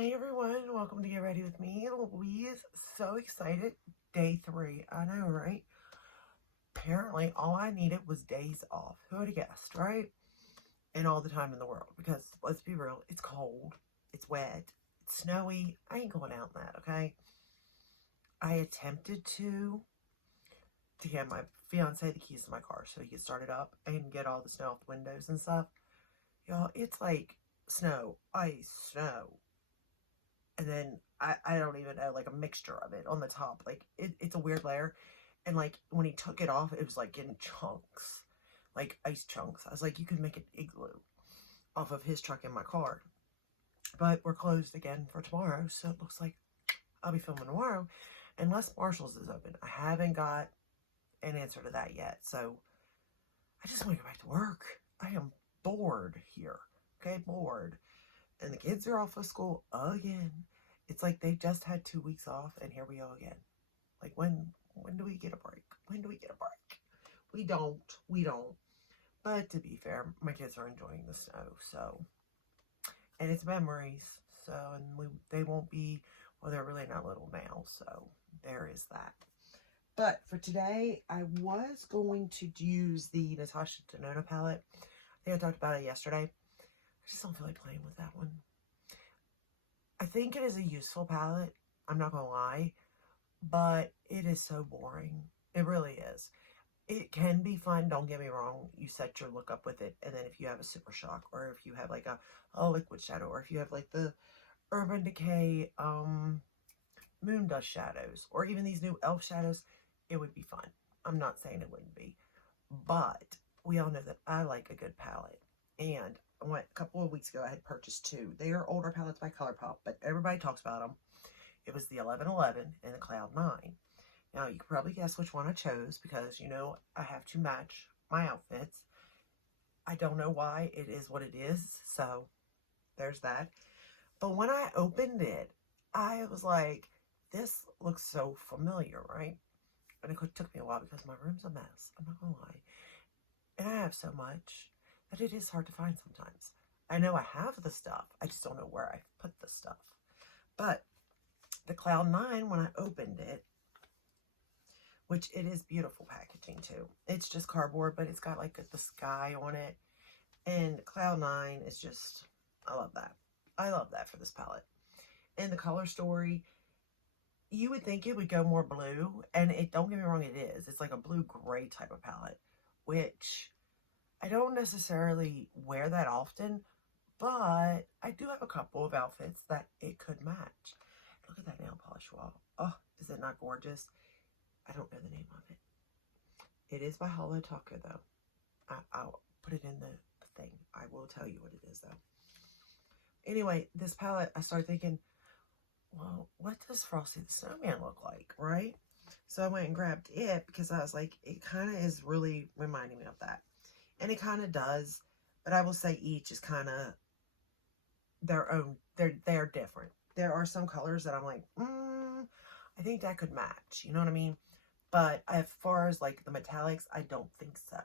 Hi everyone, welcome to Get Ready With Me. Louise, so excited. Day 3, I know, right? Apparently all I needed was days off. Who would have guessed, right? And all the time in the world, because let's be real, it's cold, it's wet, it's snowy. I ain't going out in that, okay? I attempted to get my fiance the keys to my car so he could start it up and get all the snow off the windows and stuff. Y'all, it's like snow, ice, snow. And then I don't even know, like a mixture of it on the top. Like it's a weird layer. And like when he took it off, it was like in chunks, like ice chunks. I was like, you could make an igloo off of his truck in my car. But we're closed again for tomorrow, so it looks like I'll be filming tomorrow unless Marshall's is open. I haven't got an answer to that yet, so I just want to go back to work. I am bored here, okay, bored. And the kids are off of school again. It's like they just had 2 weeks off, and here we go again. Like, when do we get a break? When do we get a break? We don't. But to be fair, my kids are enjoying the snow, so. And it's memories, so, and they won't be, well, they're really not little now, so there is that. But for today, I was going to use the Natasha Denona palette. I think I talked about it yesterday. I just don't feel like playing with that one. I think it is a useful palette, I'm not going to lie, but it is so boring. It really is. It can be fun, don't get me wrong. You set your look up with it, and then if you have a Super Shock, or if you have like a liquid shadow, or if you have like the Urban Decay Moon Dust shadows, or even these new e.l.f. shadows, it would be fun. I'm not saying it wouldn't be, but we all know that I like a good palette. And a couple of weeks ago, I had purchased 2. They are older palettes by Colourpop, but everybody talks about them. It was the 1111 and the Cloud 9. Now, you can probably guess which one I chose because, you know, I have to match my outfits. I don't know why. It is what it is, so there's that. But when I opened it, I was like, this looks so familiar, right? And it took me a while because my room's a mess. I'm not going to lie. And I have so much that it is hard to find sometimes. I know I have the stuff. I just don't know where I put the stuff. But the Cloud 9, when I opened it, which it is beautiful packaging too. It's just cardboard, but it's got like the sky on it. And Cloud 9 is just, I love that. I love that for this palette. And the color story, you would think it would go more blue. And don't get me wrong, it is. It's like a blue-gray type of palette, which I don't necessarily wear that often, but I do have a couple of outfits that it could match. Look at that nail polish wall. Oh, is it not gorgeous? I don't know the name of it. It is by HOLO TACO, though. I'll put it in the thing. I will tell you what it is, though. Anyway, this palette, I started thinking, well, what does Frosty the Snowman look like, right? So I went and grabbed it because I was like, it kind of is really reminding me of that. And it kind of does, but I will say each is kind of their own. They're different. There are some colors that I'm like, I think that could match. You know what I mean? But as far as like the metallics, I don't think so.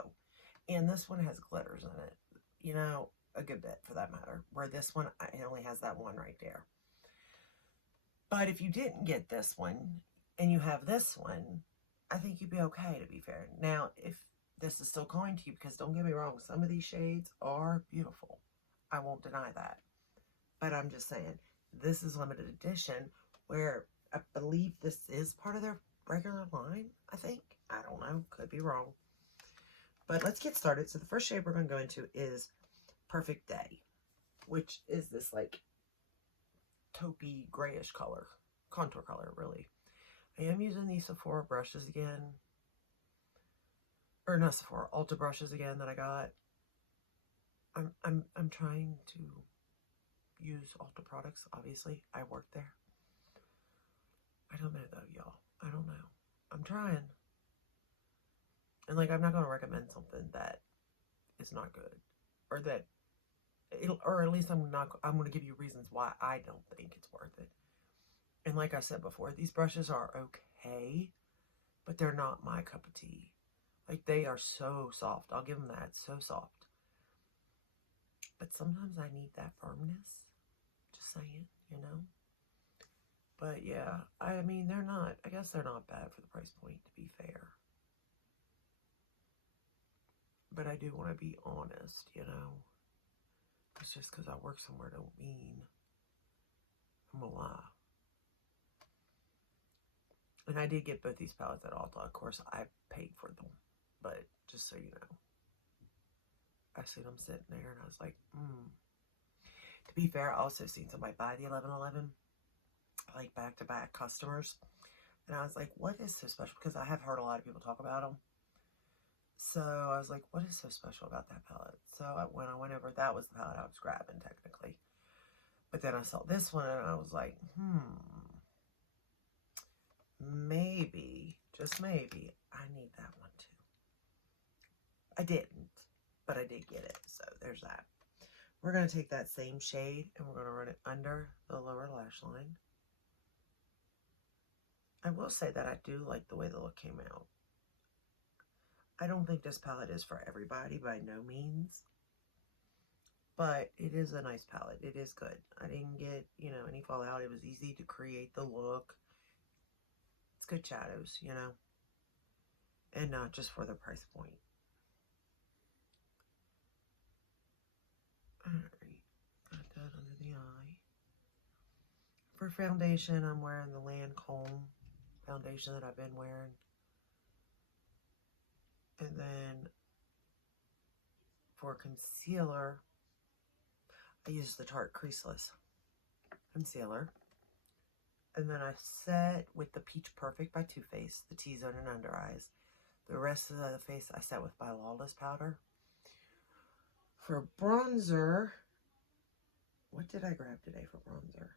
And this one has glitters in it. You know, a good bit for that matter. Where this one, it only has that one right there. But if you didn't get this one and you have this one, I think you'd be okay, to be fair. Now, if this is still going to you, because don't get me wrong, some of these shades are beautiful. I won't deny that. But I'm just saying, this is limited edition, where I believe this is part of their regular line, I think. I don't know. Could be wrong. But let's get started. So the first shade we're going to go into is Perfect Day, which is this like taupey grayish color. Contour color, really. I am using these Sephora brushes again. Or not Sephora, Ulta brushes again that I got. I'm trying to use Ulta products, obviously. I work there. I don't know though, y'all. I don't know. I'm trying. And like, I'm not going to recommend something that is not good. Or that, or at least I'm going to give you reasons why I don't think it's worth it. And like I said before, these brushes are okay, but they're not my cup of tea. Like, they are so soft. I'll give them that. So soft. But sometimes I need that firmness. Just saying. you know? But yeah, I mean, they're not, I guess they're not bad for the price point, to be fair. But I do want to be honest, you know? It's just because I work somewhere don't mean I'm gonna lie. And I did get both these palettes at Ulta. Of course, I paid for them. But just so you know, I seen them sitting there and I was like, To be fair, I also seen somebody buy the 1111, like back-to-back customers. And I was like, what is so special? Because I have heard a lot of people talk about them. So I was like, what is so special about that palette? So when I went over, that was the palette I was grabbing technically. But then I saw this one and I was like, maybe, just maybe, I need that one too. I didn't, but I did get it. So there's that. We're going to take that same shade and we're going to run it under the lower lash line. I will say that I do like the way the look came out. I don't think this palette is for everybody by no means. But it is a nice palette. It is good. I didn't get, you know, any fallout. It was easy to create the look. It's good shadows, you know. And not just for the price point. Alright. Got that under the eye. For foundation, I'm wearing the Lancome foundation that I've been wearing. And then for concealer, I use the Tarte Creaseless concealer. And then I set with the Peach Perfect by Too Faced, the T-zone and under eyes. The rest of the face I set with my Lawless powder. For bronzer, what did I grab today for bronzer?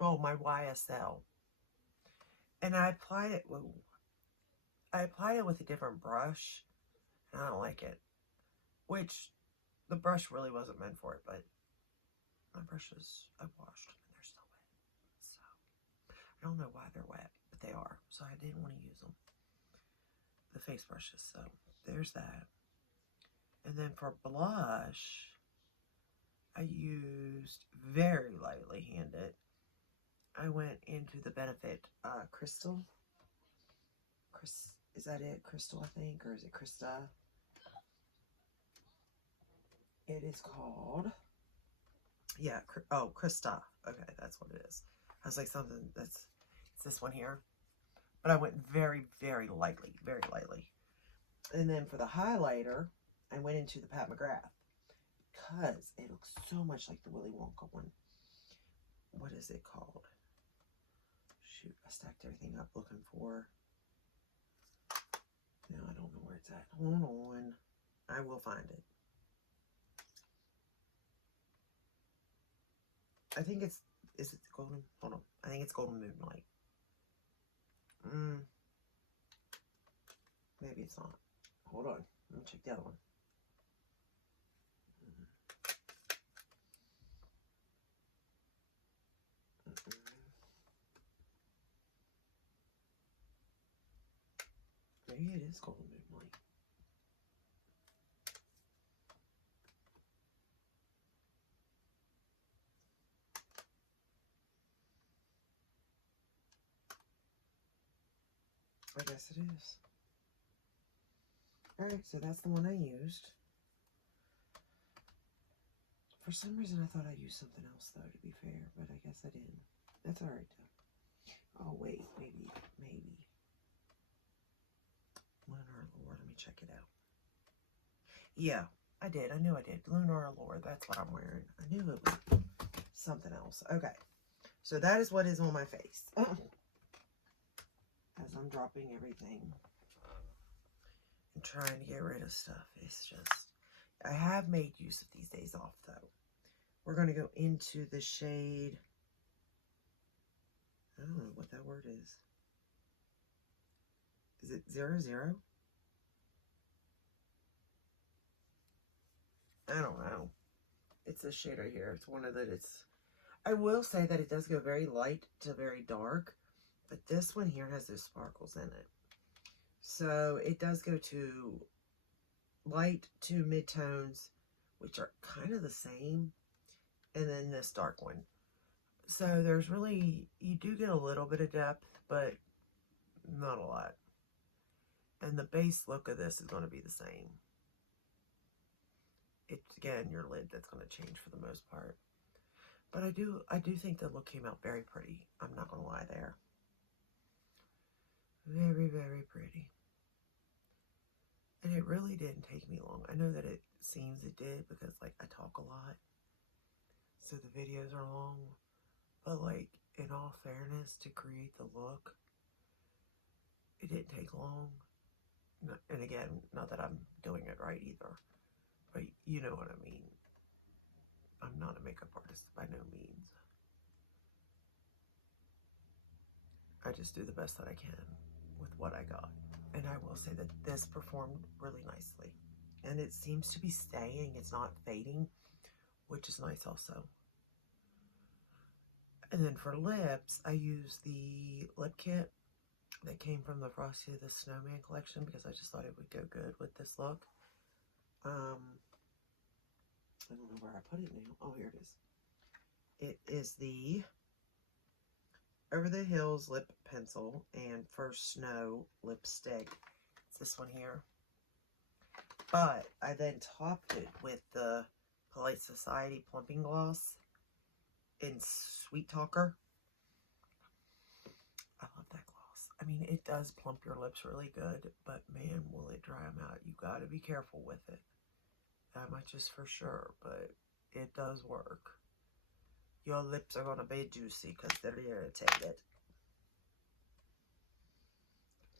Oh, my YSL. And I applied it, I applied it with a different brush, and I don't like it. Which, the brush really wasn't meant for it, but my brushes, I washed them, and they're still wet. So, I don't know why they're wet, but they are. So, I didn't want to use them. The face brushes, so there's that. And then for blush, I used very lightly handed. I went into the Benefit Crystal. Is that it? Crystal, I think, or is it Krista? It is called, yeah, oh, Krista. Okay, that's what it is. I was like, something it's this one here. But I went very, very lightly, very lightly. And then for the highlighter, I went into the Pat McGrath because it looks so much like the Willy Wonka one. What is it called? Shoot, I stacked everything up looking for. Now I don't know where it's at. Hold on. I will find it. I think it's, is it Golden? Hold on. I think it's Golden Moonlight. Maybe it's not. Hold on. Let me check the other one. Maybe it is Golden Moonlight. I guess it is. Alright, so that's the one I used. For some reason I thought I used something else though, to be fair, but I guess I didn't. That's alright though. Oh wait, maybe. Lunar Allure, let me check it out. Yeah, I did. I knew I did. Lunar Allure, that's what I'm wearing. I knew it was something else. Okay, so that is what is on my face. As I'm dropping everything and trying to get rid of stuff. It's just, I have made use of these days off though. We're going to go into the shade, I don't know what that word is. Is it 00? I don't know. It's this shade right here. It's one of the, I will say that it does go very light to very dark. But this one here has those sparkles in it. So it does go to light to mid-tones, which are kind of the same. and then this dark one. So there's really, you do get a little bit of depth, but not a lot. And the base look of this is going to be the same. It's, again, your lid that's going to change for the most part. But I do think the look came out very pretty. I'm not going to lie there. Very, very pretty. And it really didn't take me long. I know that it seems it did because, like, I talk a lot. So the videos are long. But, like, in all fairness, to create the look, it didn't take long. And again, not that I'm doing it right either. But you know what I mean. I'm not a makeup artist by no means. I just do the best that I can with what I got. And I will say that this performed really nicely. And it seems to be staying. It's not fading, which is nice also. And then for lips, I use the lip kit that came from the Frosty the Snowman collection because I just thought it would go good with this look. I don't know where I put it now. Oh, here it is. It is the Over the Hills lip pencil and First Snow lipstick. It's this one here. But I then topped it with the Polite Society Plumping Gloss in Sweet Talker. I love that gloss. I mean, it does plump your lips really good, but man, will it dry them out. You got to be careful with it. That much is for sure, but it does work. Your lips are going to be juicy because they're irritated.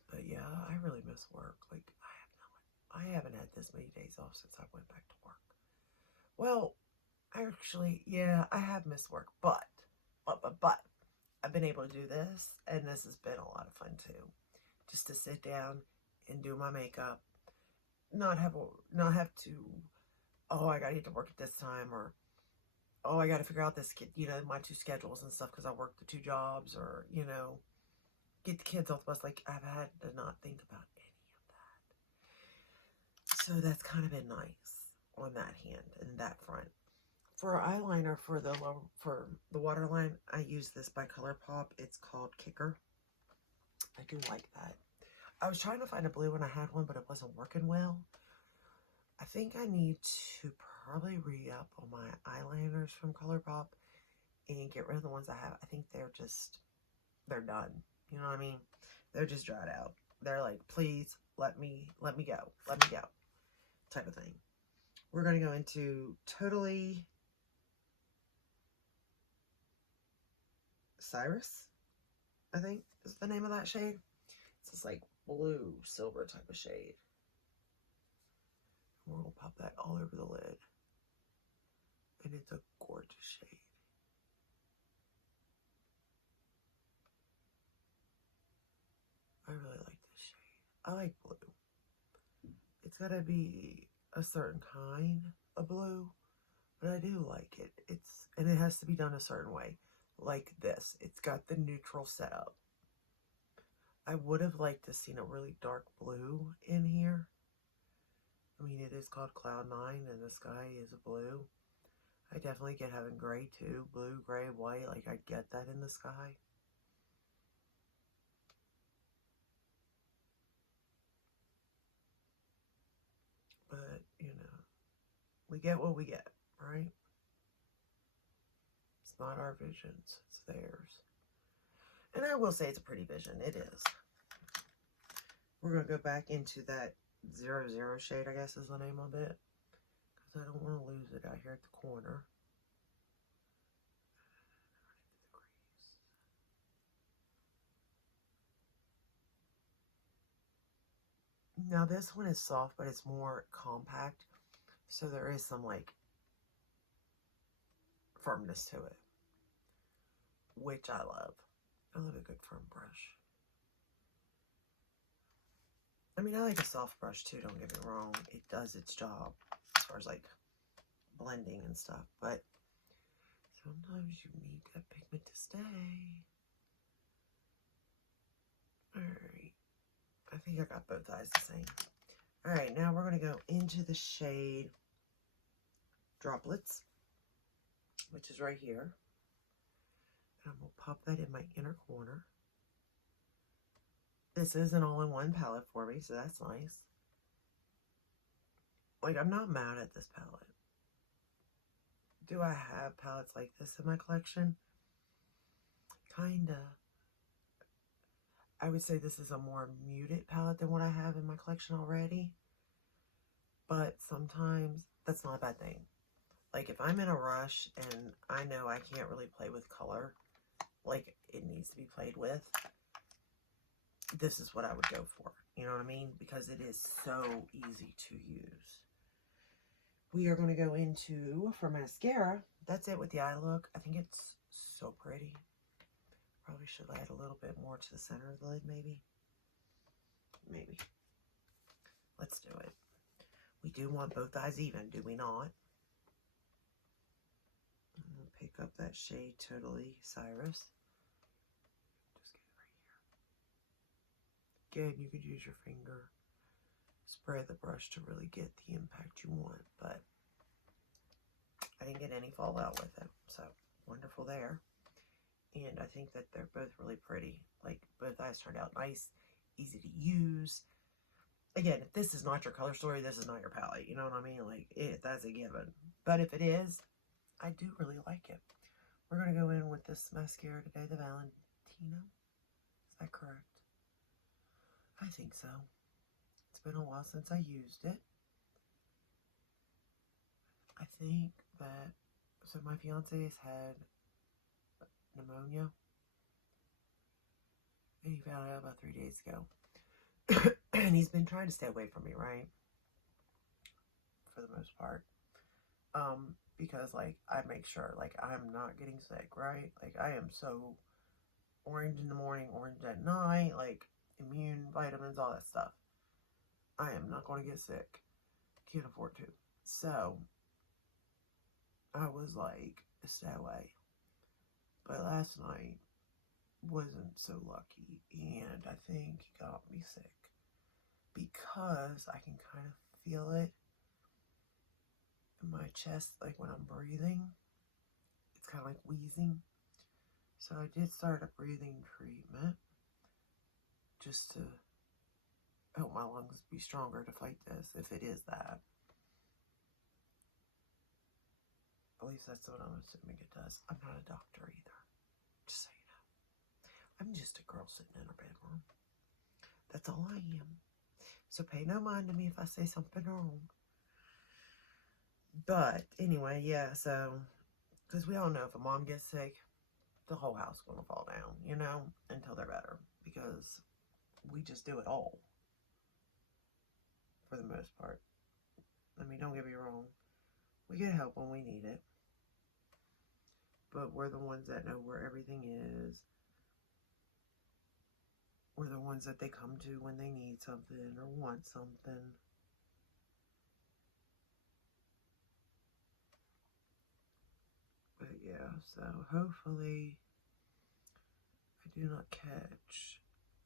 But yeah, I really miss work. Like, I haven't had this many days off since I went back to work. Well, actually, yeah, I have missed work, but I've been able to do this, and this has been a lot of fun too. Just to sit down and do my makeup, not have to, oh, I gotta get to work at this time, or oh, I gotta figure out this kid, you know, my two schedules and stuff because I work the two jobs, or you know, get the kids off the bus. Like, I've had to not think about any of that. So that's kind of been nice on that hand and that front. For eyeliner, for the waterline, I use this by Colourpop. It's called Kicker. I do like that. I was trying to find a blue when I had one, but it wasn't working well. I think I need to probably re-up on my eyeliners from Colourpop and get rid of the ones I have. I think they're done. You know what I mean? They're just dried out. They're like, please let me go. Let me go. Type of thing. We're going to go into Totally Cyrus, I think is the name of that shade. It's this like blue silver type of shade. We're going to pop that all over the lid. And it's a gorgeous shade. I really like this shade. I like blue. It's got to be a certain kind of blue, but I do like it. And it has to be done a certain way. Like this. It's got the neutral setup. I would have liked to seen a really dark blue in here. I mean, it is called Cloud 9 and the sky is blue. I definitely get having gray too. Blue, gray, white. Like, I get that in the sky. But, you know, we get what we get, right? It's not our visions. It's theirs. And I will say it's a pretty vision. It is. We're going to go back into that 00 shade, I guess is the name of it. Because I don't want to lose it out here at the corner. Now this one is soft, but it's more compact. So there is some like firmness to it. Which I love. I love a good firm brush. I mean, I like a soft brush too, don't get me wrong. It does its job as far as like blending and stuff. But sometimes you need that pigment to stay. Alright. I think I got both eyes the same. Alright, now we're going to go into the shade Droplets. which is right here. And I'm going to pop that in my inner corner. This is an all-in-one palette for me, so that's nice. Like, I'm not mad at this palette. Do I have palettes like this in my collection? Kinda. I would say this is a more muted palette than what I have in my collection already. But sometimes that's not a bad thing. Like, if I'm in a rush and I know I can't really play with color like it needs to be played with, this is what I would go for. You know what I mean? Because it is so easy to use. We are going to go into, for mascara, that's it with the eye look. I think it's so pretty. Probably should add a little bit more to the center of the lid, maybe. Maybe. Let's do it. We do want both eyes even, do we not? I'm going to pick up that shade Totally Cyrus. Just get it right here. Again, you could use your finger. Spray the brush to really get the impact you want, but I didn't get any fallout with it, so wonderful there. And I think that they're both really pretty. Like, both eyes turned out nice, easy to use. Again, if this is not your color story, this is not your palette. You know what I mean? Like, that's a given. But if it is, I do really like it. We're going to go in with this mascara today, the Valentino. Is that correct? I think so. It's been a while since I used it. I think that, so my fiance's had pneumonia, and he found out about 3 days ago. And he's been trying to stay away from me, right? For the most part. Because, like, I make sure, like, I'm not getting sick, right? Like, I am so orange in the morning, orange at night, like, immune, vitamins, all that stuff. I am not going to get sick. Can't afford to. So, I was like, stay away. But last night wasn't so lucky, and I think he got me sick because I can kind of feel it in my chest, like when I'm breathing. It's kind of like wheezing. So I did start a breathing treatment just to help my lungs be stronger to fight this, if it is that. At least that's what I'm assuming it does. I'm not a doctor either, just so you know. I'm just a girl sitting in her bedroom. That's all I am. So pay no mind to me if I say something wrong. But anyway, yeah, so, because we all know if a mom gets sick, the whole house is going to fall down, you know, until they're better. Because we just do it all. For the most part. I mean, don't get me wrong. We get help when we need it. But we're the ones that know where everything is. We're the ones that they come to when they need something or want something. But yeah, so hopefully I do not catch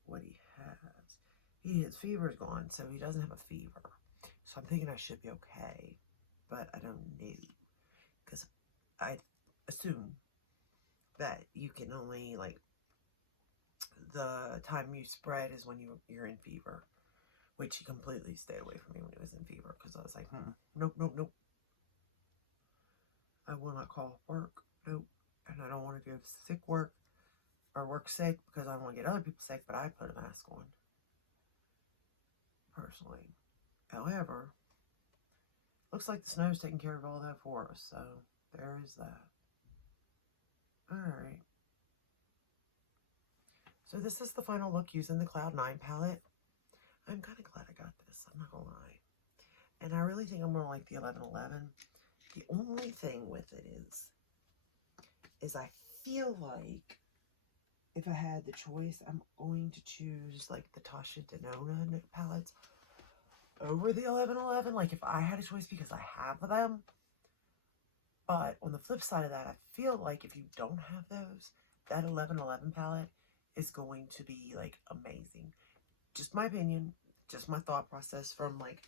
what he has. His fever's gone, so he doesn't have a fever. So I'm thinking I should be okay. But I don't know. Because I assume that you can only, like, the time you spread is when you're in fever. Which he completely stayed away from me when he was in fever. Because I was like, nope, nope, nope. I will not call work. Nope. And I don't want to give sick work or work sick because I don't want to get other people sick, but I put a mask on. Personally. However, looks like the snow's taking care of all that for us, so there is that. Alright. So this is the final look using the Cloud 9 palette. I'm kind of glad I got this, I'm not going to lie. And I really think I'm going to like the 1111. The only thing with it is I feel like if I had the choice, I'm going to choose like the Tasha Denona palettes over the 1111. Like if I had a choice, because I have them. But on the flip side of that, I feel like if you don't have those, that 1111 palette is going to be like amazing. Just my opinion, just my thought process from like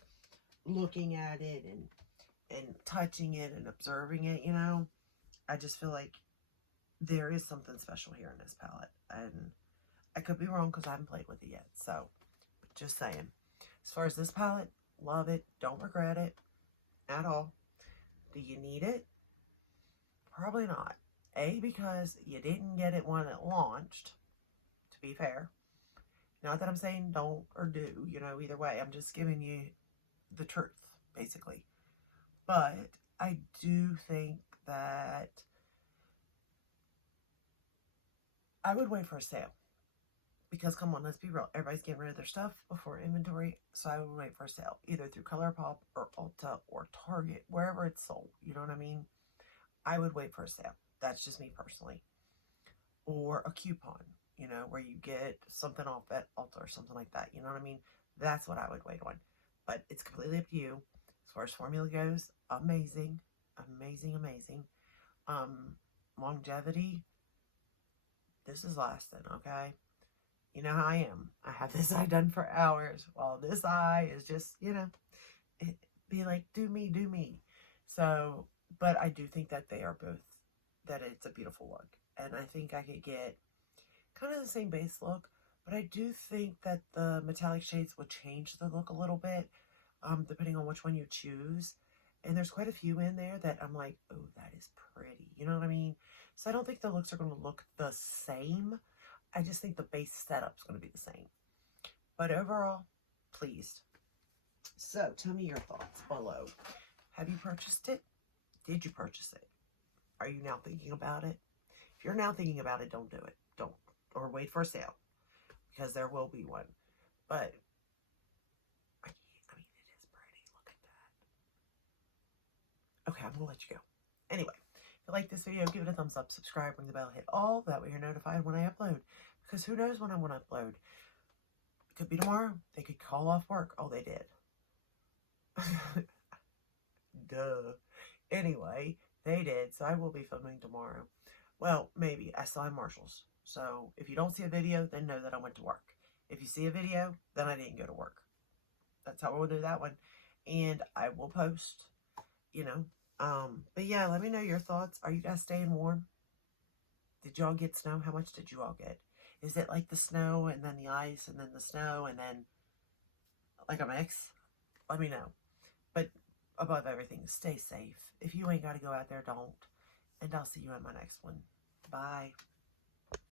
looking at it and touching it and observing it, you know. I just feel like there is something special here in this palette. And I could be wrong because I haven't played with it yet. So, just saying. As far as this palette, love it. Don't regret it at all. Do you need it? Probably not. A, because you didn't get it when it launched, to be fair. Not that I'm saying don't or do, you know, either way. I'm just giving you the truth, basically. But I do think that I would wait for a sale. Because, come on, let's be real. Everybody's getting rid of their stuff before inventory. So I would wait for a sale. Either through Colourpop or Ulta or Target. Wherever it's sold. You know what I mean? I would wait for a sale. That's just me personally. Or a coupon. You know, where you get something off at Ulta or something like that. You know what I mean? That's what I would wait on. But it's completely up to you. As far as formula goes, amazing. Amazing, amazing. Longevity. This is lasting, okay? You know how I am. I have this eye done for hours while this eye is just, you know, be like, do me, do me. So, but I do think that they are both, that it's a beautiful look. And I think I could get kind of the same base look, but I do think that the metallic shades would change the look a little bit, depending on which one you choose. And there's quite a few in there that I'm like, oh, that is pretty. You know what I mean? So I don't think the looks are going to look the same. I just think the base setup's going to be the same. But overall, pleased. So, tell me your thoughts below. Have you purchased it? Did you purchase it? Are you now thinking about it? If you're now thinking about it, don't do it. Don't. Or wait for a sale. Because there will be one. But, I mean, it is pretty. Look at that. Okay, I'm going to let you go. Anyway. If you like this video, give it a thumbs up, subscribe, ring the bell, hit all. That way you're notified when I upload. Because who knows when I want to upload. It could be tomorrow. They could call off work. Oh, they did. Duh. Anyway, they did. So I will be filming tomorrow. Well, maybe. I still have Marshalls. So if you don't see a video, then know that I went to work. If you see a video, then I didn't go to work. That's how we'll do that one. And I will post, you know. But yeah, let me know your thoughts. Are you guys staying warm? Did y'all get snow? How much did you all get? Is it like the snow and then the ice and then the snow and then like a mix? Let me know. But above everything, stay safe. If you ain't got to go out there, don't. And I'll see you in my next one. Bye.